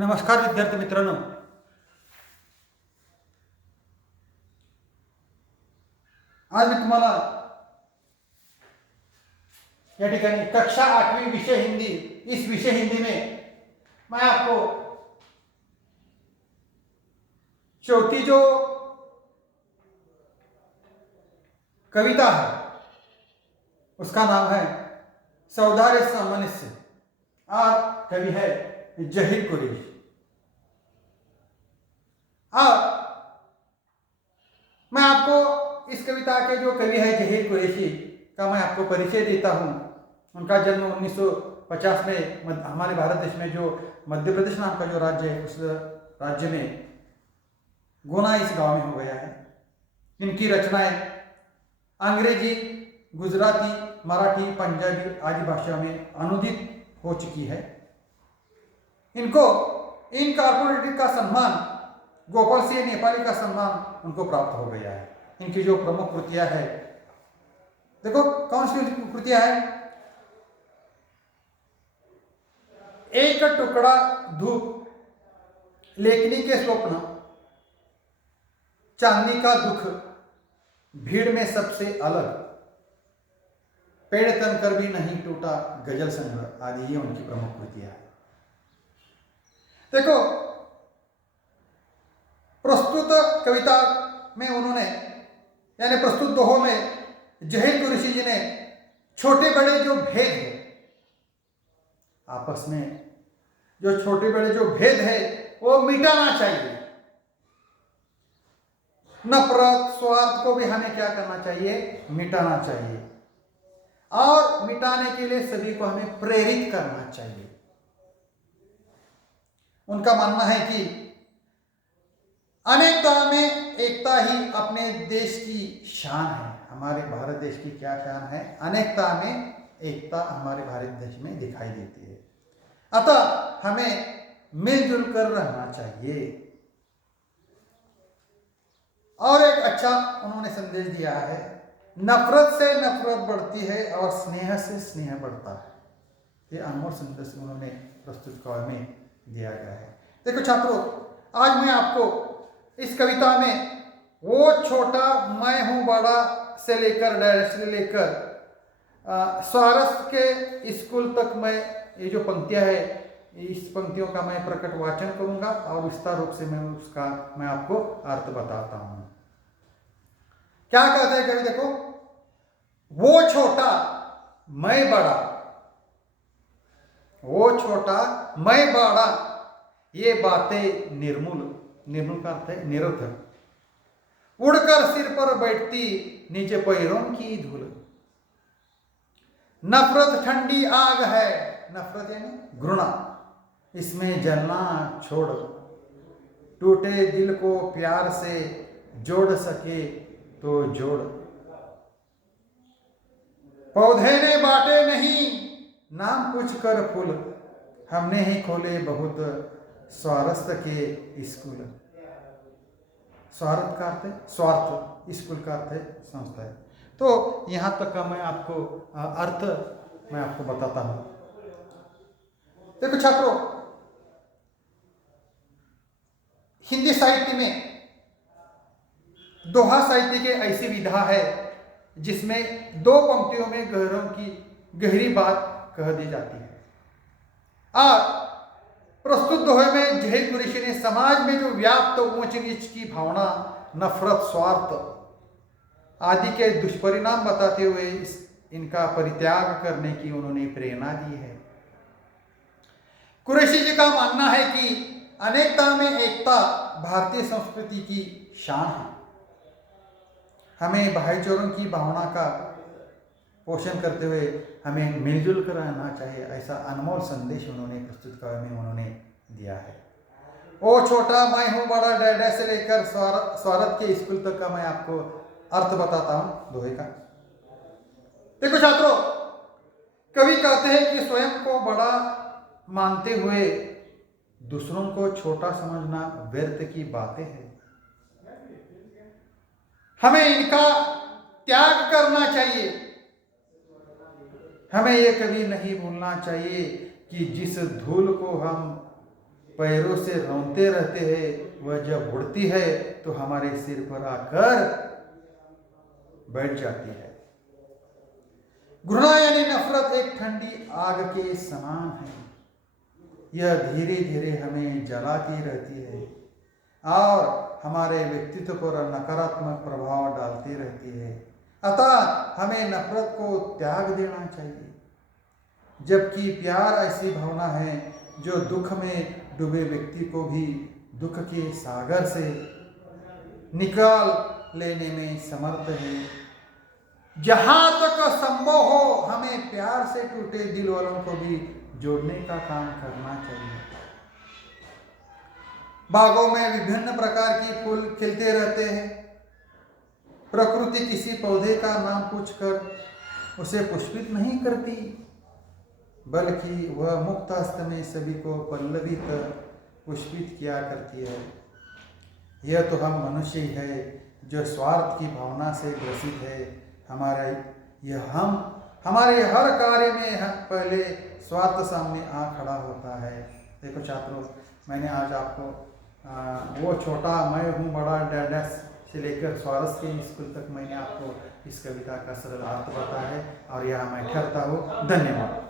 नमस्कार विद्यार्थी मित्रांनो, आज मी तुम्हाला या ठिकाणी कक्षा 8वीं विषय हिंदी, इस विषय हिंदी में मैं आपको चौथी जो कविता है उसका नाम है सौदारे सामंजस्य और कवि है जहीर कुरैशी। अब मैं आपको इस कविता के जो कवि है जहीर कुरैशी का मैं आपको परिचय देता हूँ। उनका जन्म 1950 में हमारे भारत देश में जो मध्य प्रदेश नाम का जो राज्य है उस राज्य में गुना इस गांव में हो गया है। इनकी रचनाएं अंग्रेजी, गुजराती, मराठी, पंजाबी आदि भाषा में अनुदित हो चुकी है। इनको इन कॉर्पोरेट का सम्मान, गोपाल सिंह नेपाली का सम्मान उनको प्राप्त हो गया है। इनकी जो प्रमुख कृतियां है, देखो कौन सी कृतियां है। एक टुकड़ा धूप, लेखनी के स्वप्न, चांदनी का दुख, भीड़ में सबसे अलग, पेड़ तनकर भी नहीं टूटा, गजल संग्रह आदि ये उनकी प्रमुख कृतियां है। देखो प्रस्तुत कविता में उन्होंने यानी प्रस्तुत दोहों में जहीर कुरैशी जी ने छोटे बड़े जो भेद है आपस में, जो छोटे बड़े जो भेद है वो मिटाना चाहिए। नफरत, स्वार्थ को भी हमें क्या करना चाहिए, मिटाना चाहिए। और मिटाने के लिए सभी को हमें प्रेरित करना चाहिए। उनका मानना है कि अनेकता में एकता ही अपने देश की शान है। हमारे भारत देश की क्या शान है? अनेकता में एकता हमारे भारत देश में दिखाई देती है। अतः हमें मिलजुल कर रहना चाहिए। और एक अच्छा उन्होंने संदेश दिया है, नफरत से नफरत बढ़ती है और स्नेह से स्नेह बढ़ता है। ये अनमोल संदेश उन्होंने प्रस्तुत काव्य में दिया गया है। देखो छात्रों, आज मैं आपको इस कविता में वो छोटा मैं हूं बड़ा से लेकर डायरेक्ट से लेकर स्वारस के स्कूल तक मैं ये जो पंक्तियां है, इस पंक्तियों का मैं प्रकट वाचन करूंगा और विस्तार रूप से मैं आपको अर्थ बताता हूं। क्या कहते हैं कवि? देखो, वो छोटा मैं बड़ा, वो छोटा मैं बड़ा, ये बातें निर्मूल, निर्मूल का अर्थ है निरर्थक, उड़कर सिर पर बैठती नीचे पैरों की धूल। नफरत ठंडी आग है, नफरत यानी घृणा, इसमें जलना छोड़, टूटे दिल को प्यार से जोड़ सके तो जोड़। पौधे ने बांटे नहीं नाम कुछ कर फूल, हमने ही खोले बहुत स्वारस्त के स्कूल। स्वार्थ का अर्थ है स्वार्थ, स्कूल का अर्थ है संस्था है। तो यहां तक का मैं आपको अर्थ मैं आपको बताता हूं। देखो छात्रों, हिंदी साहित्य में दोहा साहित्य की ऐसी विधा है जिसमें दो पंक्तियों में गहरी बात कह दी जाती है। और प्रस्तुत दोहे में जहीर कुरैशी ने समाज में जो व्याप्त ऊंच नीच की भावना, नफरत, स्वार्थ आदि के दुष्परिणाम बताते हुए इनका परित्याग करने की उन्होंने प्रेरणा दी है। कुरैशी जी का मानना है कि अनेकता में एकता भारतीय संस्कृति की शान है। हमें भाईचारों की भावना का पोषण करते हुए हमें मिलजुल कर रहना चाहिए। ऐसा अनमोल संदेश उन्होंने प्रस्तुत काव्य में उन्होंने दिया है। ओ छोटा मैं हूं बड़ा, डैडा से लेकर स्वारथ के स्कूल तक का मैं आपको अर्थ बताता हूं दोहे का। देखो छात्रों, कवि कहते हैं कि स्वयं को बड़ा मानते हुए दूसरों को छोटा समझना व्यर्थ की बातें हैं। हमें इनका त्याग करना चाहिए। हमें ये कभी नहीं भूलना चाहिए कि जिस धूल को हम पैरों से रौंदते रहते हैं, वह जब उड़ती है तो हमारे सिर पर आकर बैठ जाती है। घृणा यानी नफरत एक ठंडी आग के समान है। यह धीरे धीरे हमें जलाती रहती है और हमारे व्यक्तित्व पर नकारात्मक प्रभाव डालती रहती है। अतः हमें नफरत को त्याग देना चाहिए, जबकि प्यार ऐसी भावना है जो दुख में डूबे व्यक्ति को भी दुख के सागर से निकाल लेने में समर्थ है। जहां तक संभव हो हमें प्यार से टूटे दिल वालों को भी जोड़ने का काम करना चाहिए। बागों में विभिन्न प्रकार की फूल खिलते रहते हैं। प्रकृति किसी पौधे का नाम पूछकर उसे पुष्पित नहीं करती, बल्कि वह मुक्त हस्त में सभी को पल्लवित पुष्पित किया करती है। यह तो हम मनुष्य ही है जो स्वार्थ की भावना से ग्रसित है। हमारे हर कार्य में पहले स्वार्थ सामने आ खड़ा होता है। देखो छात्रों, मैंने आज आपको वो छोटा मैं हूँ बड़ा डैश से लेकर स्वारस के स्कूल तक मैंने आपको इस कविता का सरल अर्थ बताया है और यहाँ मैं ठहरता हूँ। धन्यवाद।